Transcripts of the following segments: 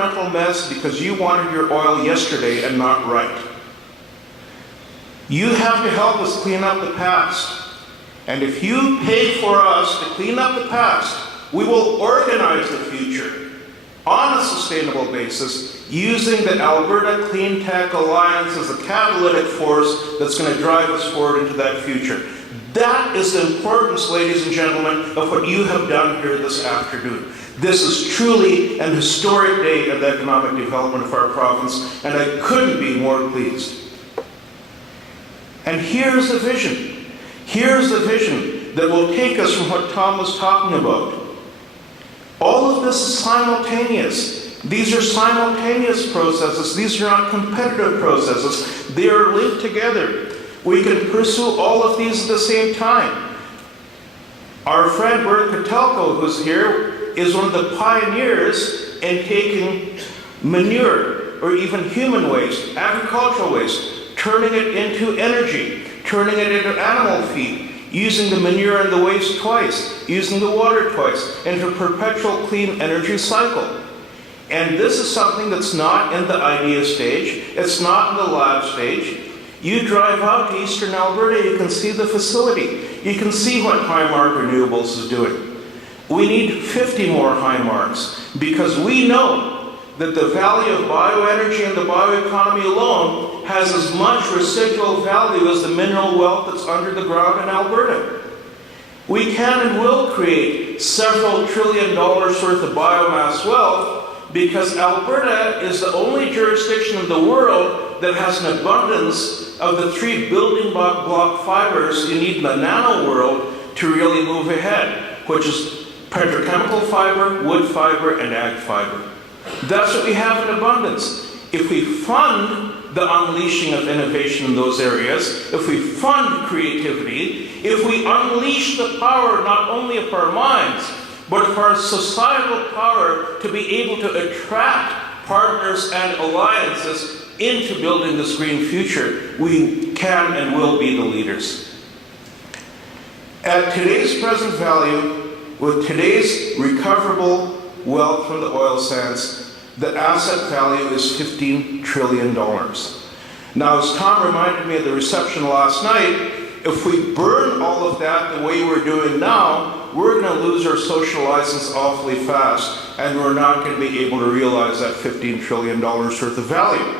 environmental mess because you wanted your oil yesterday and not right. You have to help us clean up the past. And if you pay for us to clean up the past, we will organize the future on a sustainable basis using the Alberta Cleantech Alliance as a catalytic force that's going to drive us forward into that future. That is the importance, ladies and gentlemen, of what you have done here this afternoon. This is truly an historic day of the economic development of our province, and I couldn't be more pleased. And here's the vision. Here's the vision that will take us from what Tom was talking about. All of this is simultaneous. These are simultaneous processes. These are not competitive processes. They are linked together. We can pursue all of these at the same time. Our friend Bert Kotelko, who's here, is one of the pioneers in taking manure, or even human waste, agricultural waste, turning it into energy, turning it into animal feed, using the manure and the waste twice, using the water twice, into a perpetual clean energy cycle. And this is something that's not in the idea stage, it's not in the lab stage. You drive out to eastern Alberta, you can see the facility. You can see what Highmark Renewables is doing. We need 50 more Highmarks, because we know that the value of bioenergy and the bioeconomy alone has as much residual value as the mineral wealth that's under the ground in Alberta. We can and will create several $1 trillion worth of biomass wealth because Alberta is the only jurisdiction in the world that has an abundance of the 3 building block fibers you need in the nano world to really move ahead, which is petrochemical fiber, wood fiber, and ag fiber. That's what we have in abundance. If we fund the unleashing of innovation in those areas, if we fund creativity, if we unleash the power not only of our minds, but of our societal power to be able to attract partners and alliances into building this green future, we can and will be the leaders. At today's present value, with today's recoverable wealth from the oil sands, the asset value is $15 trillion. Now, as Tom reminded me at the reception last night, if we burn all of that the way we're doing now, we're going to lose our social license awfully fast, and we're not going to be able to realize that $15 trillion worth of value.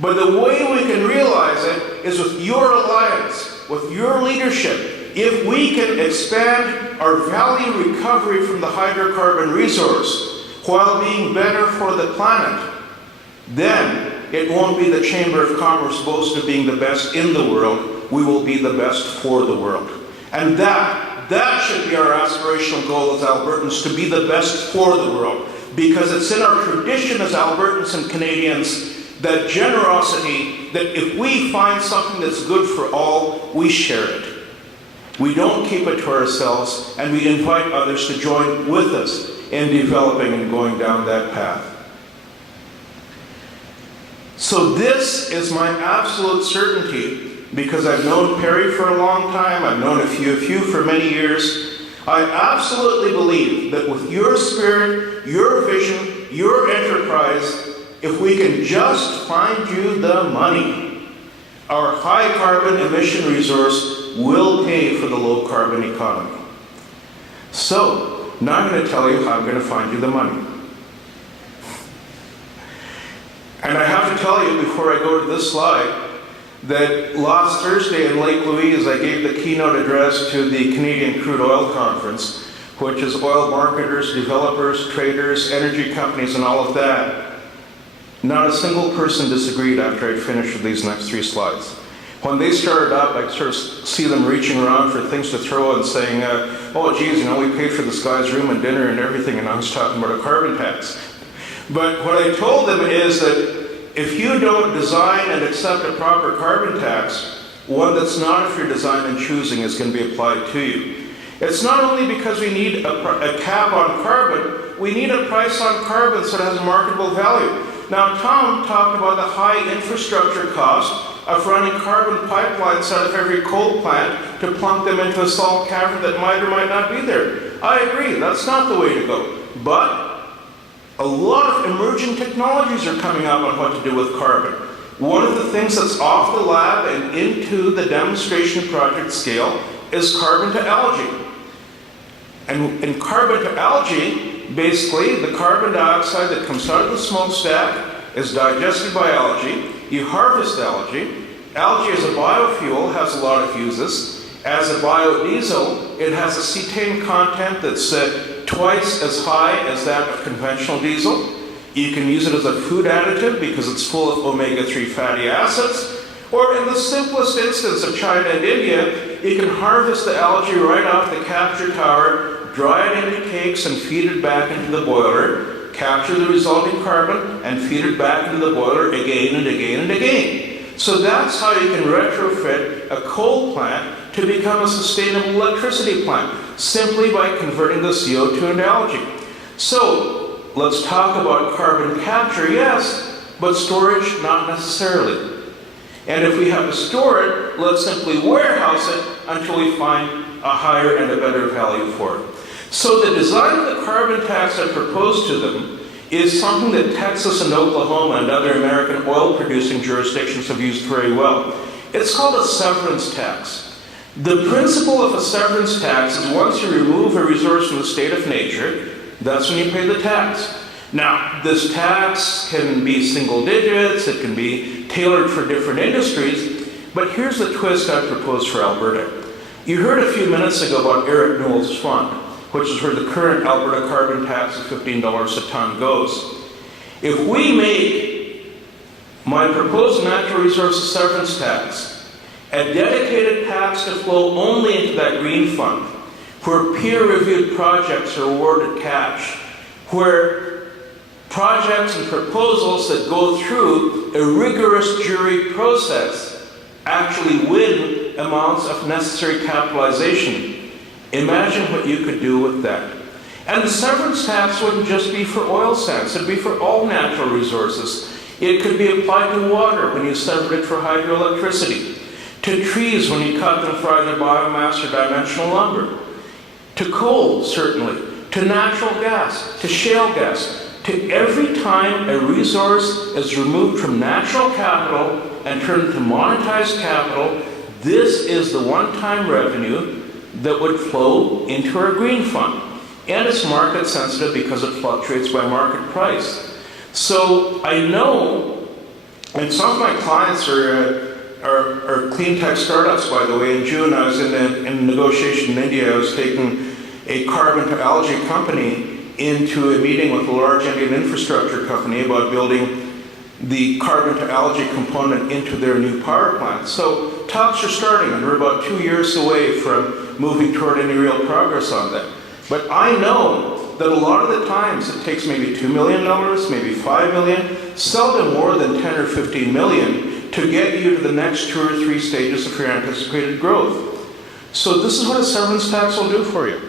But the way we can realize it is with your alliance, with your leadership. If we can expand our value recovery from the hydrocarbon resource while being better for the planet, then it won't be the Chamber of Commerce boast of being the best in the world. We will be the best for the world. And that should be our aspirational goal as Albertans, to be the best for the world. Because it's in our tradition as Albertans and Canadians, that generosity, that if we find something that's good for all, we share it. We don't keep it to ourselves, and we invite others to join with us in developing and going down that path. So this is my absolute certainty, because I've known Perry for a long time, I've known a few of you for many years. I absolutely believe that with your spirit, your vision, your enterprise, if we can just find you the money, our high carbon emission resource will pay for the low carbon economy. So, now I'm going to tell you how I'm going to find you the money. And I have to tell you before I go to this slide that last Thursday in Lake Louise I gave the keynote address to the Canadian Crude Oil Conference, which is oil marketers, developers, traders, energy companies, and all of that. Not a single person disagreed after I'd finished with these next 3 slides. When they started up, I sort of see them reaching around for things to throw and saying, oh geez, we paid for this guy's room and dinner and everything, and I was talking about a carbon tax. But what I told them is that if you don't design and accept a proper carbon tax, one that's not of your design and choosing is going to be applied to you. It's not only because we need a cap on carbon, we need a price on carbon so it has a marketable value. Now, Tom talked about the high infrastructure cost of running carbon pipelines out of every coal plant to plunk them into a salt cavern that might or might not be there. I agree, that's not the way to go. But A lot of emerging technologies are coming up on what to do with carbon. One of the things that's off the lab and into the demonstration project scale is carbon to algae. And in carbon to algae, basically the carbon dioxide that comes out of the smokestack is digested by algae. You harvest algae. Algae as a biofuel has a lot of uses. As a biodiesel, it has a cetane content that's twice as high as that of conventional diesel. You can use it as a food additive because it's full of omega-3 fatty acids. Or in the simplest instance of China and India, you can harvest the algae right off the capture tower, dry it into cakes and feed it back into the boiler, capture the resulting carbon and feed it back into the boiler again and again and again. So that's how you can retrofit a coal plant to become a sustainable electricity plant, simply by converting the CO2 into algae. So let's talk about carbon capture, yes, but storage, not necessarily. And if we have to store it, let's simply warehouse it until we find a higher and a better value for it. So the design of the carbon tax I proposed to them is something that Texas and Oklahoma and other American oil-producing jurisdictions have used very well. It's called a severance tax. The principle of a severance tax is once you remove a resource from the state of nature, that's when you pay the tax. Now, this tax can be single digits, it can be tailored for different industries, but here's the twist I propose for Alberta. You heard a few minutes ago about Eric Newell's fund, which is where the current Alberta carbon tax of $15 a ton goes. If we make my proposed natural resources severance tax a dedicated tax to flow only into that green fund, where peer-reviewed projects are awarded cash, where projects and proposals that go through a rigorous jury process actually win amounts of necessary capitalization. Imagine what you could do with that. And the severance tax wouldn't just be for oil sands, it'd be for all natural resources. It could be applied to water when you sever it for hydroelectricity, to trees when you cut them for either biomass or dimensional lumber, to coal, certainly, to natural gas, to shale gas, to every time a resource is removed from natural capital and turned into monetized capital, this is the one-time revenue that would flow into our green fund. And it's market sensitive because it fluctuates by market price. So I know, and some of my clients are Cleantech startups, by the way. In June, I was in negotiation in India. I was taking a carbon to algae company into a meeting with a large Indian infrastructure company about building the carbon to algae component into their new power plant. So talks are starting, and we're about 2 years away from moving toward any real progress on that. But I know that a lot of the times it takes maybe $2 million, maybe $5 million, seldom more than 10 or 15 million to get you to the next 2 or 3 stages of your anticipated growth. So this is what a severance tax will do for you.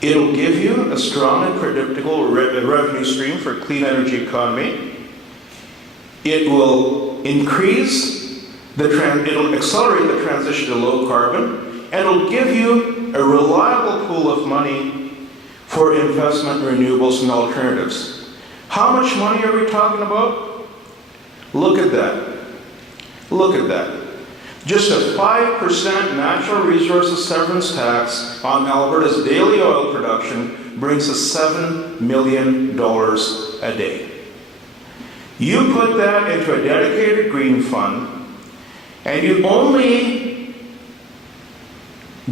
It'll give you a strong and predictable revenue stream for a clean energy economy. It will increase it'll accelerate the transition to low carbon, and it'll give you a reliable pool of money for investment in renewables and alternatives. How much money are we talking about? Look at that. Look at that. Just a 5% natural resources severance tax on Alberta's daily oil production brings us $7 million a day. You put that into a dedicated green fund, and you only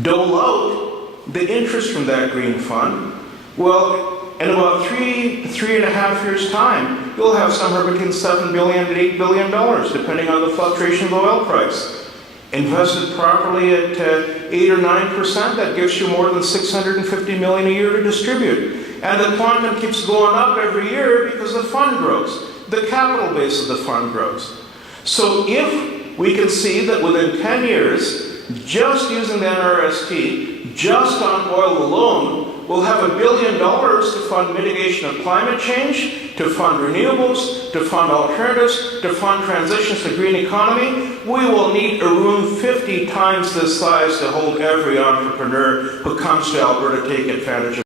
dole out the interest from that green fund. Well, in about 3.5 years' time, you'll have somewhere between $7 billion and $8 billion, depending on the fluctuation of the oil price. Invested properly at 8 or 9%, that gives you more than $650 million a year to distribute. And the quantum keeps going up every year because the fund grows. The capital base of the fund grows. So if we can see that within 10 years, just using the NRST, just on oil alone, we'll have $1 billion to fund mitigation of climate change, to fund renewables, to fund alternatives, to fund transitions to green economy. We will need a room 50 times this size to hold every entrepreneur who comes to Alberta to take advantage of